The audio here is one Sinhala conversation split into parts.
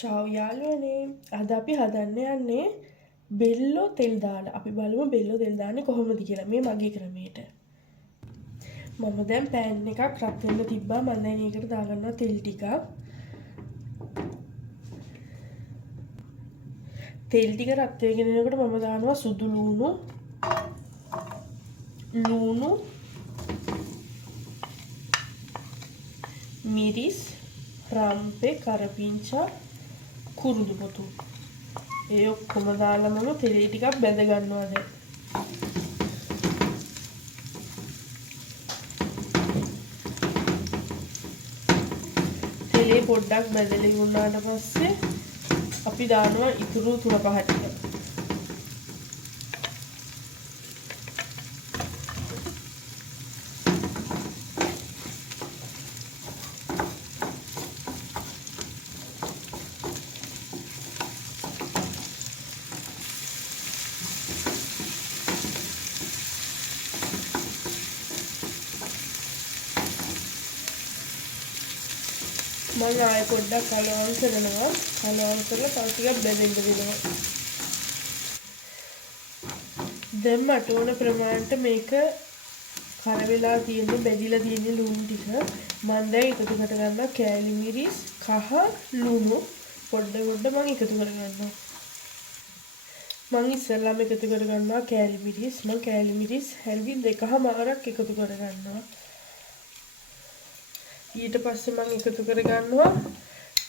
චාව් යාළුවනේ අද අපි හදන්න යන්නේ බෙල්ලෝ තෙල් දාලා. අපි බලමු බෙල්ලෝ තෙල් දාන්නේ කොහොමද කියලා මේ මගේ ක්‍රමයට. මම දැන් පෑන් එකක් රත් වෙන්න තිබ්බා. මම දැන් ඒකට දාගන්නවා තෙල් ටිකක්. තෙල් ටික රත් වෙගෙන එනකොට මම දානවා සුදු ලූණු මිරිස් රම්පේ කරපිංචා කුරුදු පොතු ඒ ඔක්කොම දාලා මම තෙලේ ටිකක් බැද ගන්නවා දැන්. තෙලේ පොඩ්ඩක් බැදලා ඉවරනාට පස්සේ අපි දානවා ඉතුරු තුන පහ ටික. මම ආයෙ පොඩ්ඩක් කලවම් කරනවා. කලවම් කරලා තව ටිකක් බෙදෙන්න දෙනවා. දැන් මට ඕන ප්‍රමාණයට මේක කර වෙලා තියෙන්නේ බෙදිලා තියෙන්නේ ලුණු ටික. මම දැන් එකතු කර ගන්නවා කෑලි මිරිස් කහ ලුණු පොඩ මම එකතු කර ගන්නවා. මම ඉස්සෙල්ලාම එකතු කර ගන්නවා කෑලි මිරිස්. මම කෑලි මිරිස් හැල්වි 2මාරක් එකතු කර ගන්නවා. ඊට පස්සේ මම එකතු කර ගන්නවා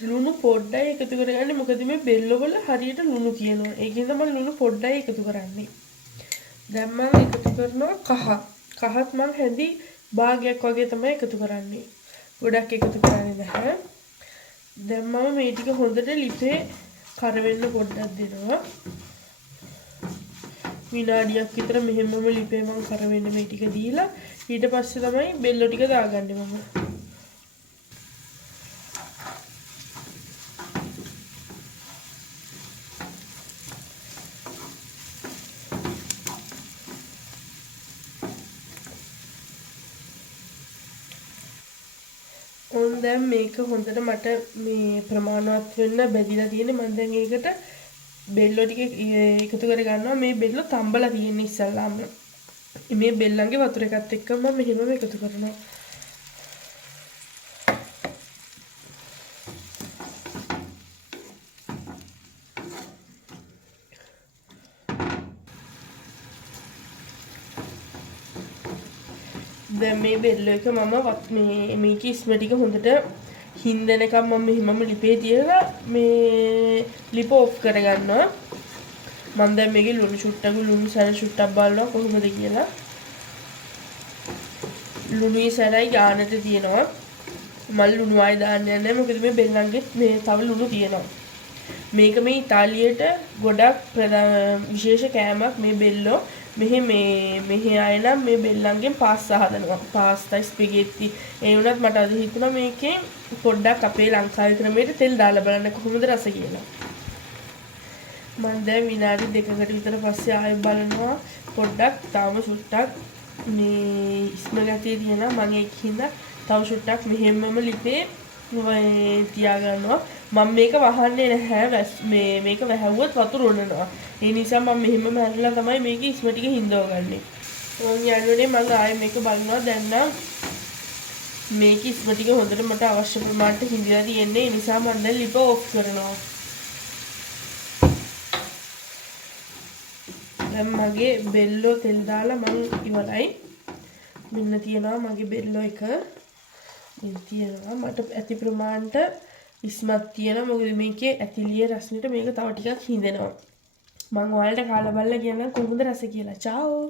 ලුණු පොඩ්ඩයි එකතු කරගන්නේ. මොකද මේ බෙල්ලවල හරියට ලුණු තියෙනවා. ඒකින්ද මම ලුණු පොඩ්ඩයි එකතු කරන්නේ. දැන් මම එකතු කරනවා කහත් මම හැඳි භාගයක් වගේ තමයි එකතු කරන්නේ. ගොඩක් එකතු කරන්නේ නැහැ. දැන් මම මේ ටික හොඳට ලිපේ කර වෙන්න පොඩ්ඩක් දෙනවා. විනාඩියක් විතර මෙහෙමම ලිපේ මම කර වෙන්න මේ ටික දීලා ඊට පස්සේ තමයි බෙල්ලෝ ටික දාගන්නේ මම. දැන් මේක හොඳට මට මේ ප්‍රමාණවත් වෙන්න බැදිලා තියෙන්නේ. මම දැන් ඒකට බෙල්ලෝ ටික එකතු කර ගන්නවා. මේ බෙල්ලෝ තම්බලා තියෙන්නේ ඉස්සල්ලාම. මේ බෙල්ලන්ගේ වතුර එකත් එක්ක මම මෙහෙමම එකතු කරනවා. දැන් මේ බෙල්ලෝ එක මම මේක ඉස්ම ටික හොඳට හින්දනකම් මම මෙහෙමම ලිපේ තියලා මේ ලිප ඔෆ් කරගන්නවා. මම දැන් මේකේ ලුණු සැර චුට්ටක් බලනවා කොහොමද කියලා. ලුණුයි සැරයි ගානට තියෙනවා. මම ලුණු ආයෙ දාන්න යන්නේ නැහැ. මොකද මේ බෙල්ලන්ගේ මේ තව ලුණු තියෙනවා. මේක මේ ඉතාලියට ගොඩක් විශේෂ කෑමක් මේ බෙල්ලෝ. මෙහි අය නම් මේ බෙල්ලන්ගෙන් පාස්තා හදනවා. පාස්තා ස්පැගෙටි. ඒ වුණත් මට අද හිතුණා මේකේ පොඩ්ඩක් අපේ ලංකාවේ ක්‍රමයට තෙල් දාලා බලන්න කොහොමද රස කියලා. මම දැන් විනාඩි 2කට විතර පස්සේ ආයෙ බලනවා. පොඩ්ඩක් තාම සුට්ටක් මේ ඉස්ම ගැටේ තියෙනවා. මම ඒකින්ද තව සුට්ටක් මෙහෙමම ලිපේ තියා ගන්නවා. මම මේක වහන්නේ නැහැ. මේක වැහුවොත් වතුර උනනවා. ඒ නිසා මම මෙහෙමම හැරලා තමයි මේක ඉස්ම ටික හින්දවගන්නේ. මම යන්නේ මම ආයෙ මේක බලනවා. දැන් නම් මේක ඉස්ම ටික හොඳට මට අවශ්‍ය ප්‍රමාණයට හින්දලා තියෙන්නේ. ඒ නිසා මම දැන් ලිප ඔෆ් කරනවා. දැන් මගේ බෙල්ලෝ තෙල් දාලා මම ඉවරයි. මෙන්න තියනවා මගේ බෙල්ලෝ එක. මෙන්න තියනවා මට ඇති ප්‍රමාණයට ඉස්මත් තියෙනවා. මොකද මේකේ ඇතිලිය රසනෙට මේක තව ටිකක් හිඳෙනවා. මම ඔයාලට කාලා බලලා කියන්නම් කොහොමද රස කියලා. චාෝ.